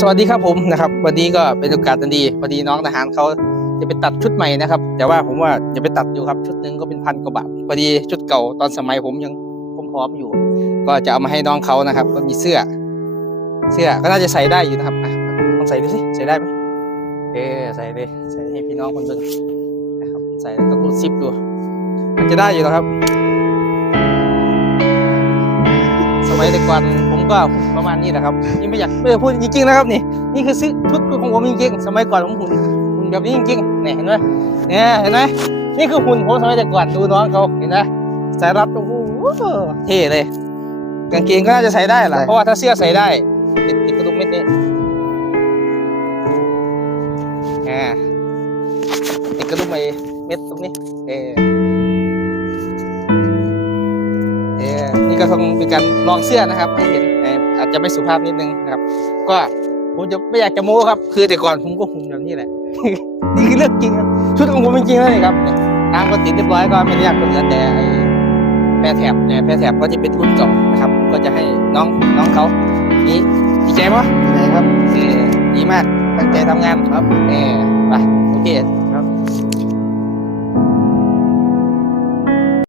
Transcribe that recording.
สวัสดีครับผมนะครับ วันนี้ก็เป็นโอกาสดีพอดีน้องทหารเขาจะไปตัดชุดใหม่นะครับ แต่ว่าผมว่าจะไปตัดอยู่ครับ ชุดหนึ่งก็เป็นพันกว่าบาทพอดีชุดเก่าตอนสมัยผมยังผมพร้อมอยู่ ก็จะเอามาให้น้องเขานะครับ ก็มีเสื้อ เสื้อก็น่าจะใส่ได้อยู่นะครับอะลองใส่ดูสิใส่ได้ไหมเออใส่เลยใส่ให้พี่น้องคนเบิ่งนะครับ ใส่แล้วก็รูดซิปดูมันจะได้อยู่แล้วครับ สมัยแต่ก่อนผ ก็ประมาณนี้แหละครับนี่ไม่อยากไม่อยากพูดจริงๆนะครับนี่นี่คือซื้อชุดของผมจริงๆสมัยก่อนผมหุ่นหุ่นแบบนี้จริงๆเนี่ยเห็นไหมเนี่ยเห็นไหมนี่คือหุ่นผมสมัยแต่ก่อนดูน้องเขาเห็นไหมสายรัดโอ้โหเท่เลยกางเกงก็น่าจะใส่ได้แหละเพราะว่าถ้าเสื้อใส่ได้ติดติดกระดุมเม็ดนี้อ่าติดกระดุมไอ้เม็ดตรงนี้เออเอ นี่ก็คงเป็นการลองเสื้อนะครับให้เห็นเอ่ออาจจะไม่สุภาพนิดนึงนะครับ ก็ผมจะไม่อยากจะโม้ครับ คือแต่ก่อนผมก็หุ่นแบบนี้แหละ นี่คือเรื่องจริงครับ ชุดของผมจริงๆแล้วนี่ครับเนี่ยน้ำก็ติดเรียบร้อยก็ไม่ได้ยากก็เหลือแต่ไอ้แพรแถบเนี่ยแพรแถบก็จะเป็นรุ่นเก่านะครับ ก็จะให้น้องน้องเขานี่ดีใจปะไหนครับเออดีมากตั้งใจทำงานครับเออไปโอเคครับ